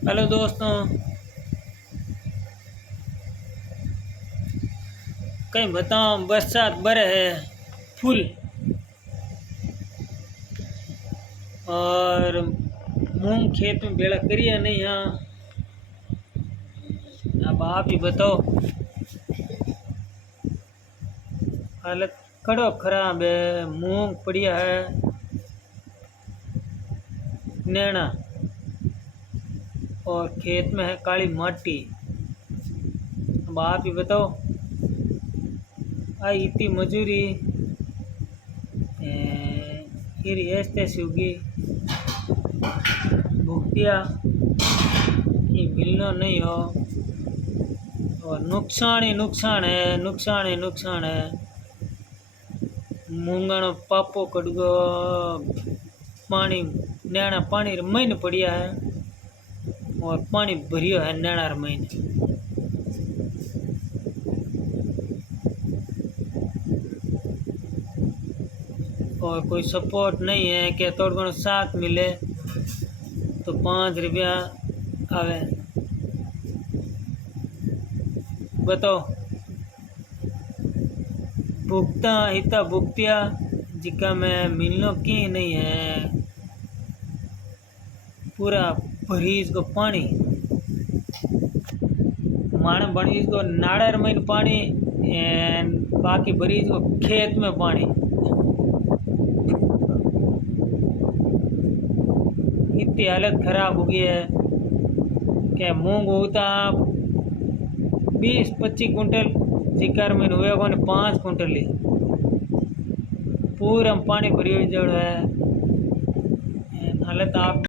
Hello दोस्तों। कहीं बताओ, बरसात बरे है फुल। और मूंग खेत में बेड़ा करिए नहीं यहाँ। अब आप ही बताओ। हालत खड़ो खराब है, मूंग पड़िया है नैना, और खेत में है काली माटी। अब आप ही बताओ। आई इतनी मजूरी फिर ऐसे होगी भुगतिया कि मिलना नहीं हो। और नुकसान ही नुकसान है, नुकसान ही नुकसान है। मूंगण पापो कड़गो पानी नैना पानी महीने पड़िया है, और पानी भरियो है नैना महीने। और कोई सपोर्ट नहीं है कि थोड़ा घणो साथ मिले तो 5 रुपया आवे। बताओ, भुगता इतना भुगतिया जिका में मिलनो की नहीं है। पूरा भरीज को पानी माण बनीज को नाड़र में पानी, एंड बाकी भरीज को खेत में पानी। इतनी हालत खराब हो गई है कि मूंग होता 20-25 कुंटल, जिकर में हुए 5 कुंटल ली। पूरा पानी भरी हुई जड़ है। हालत आप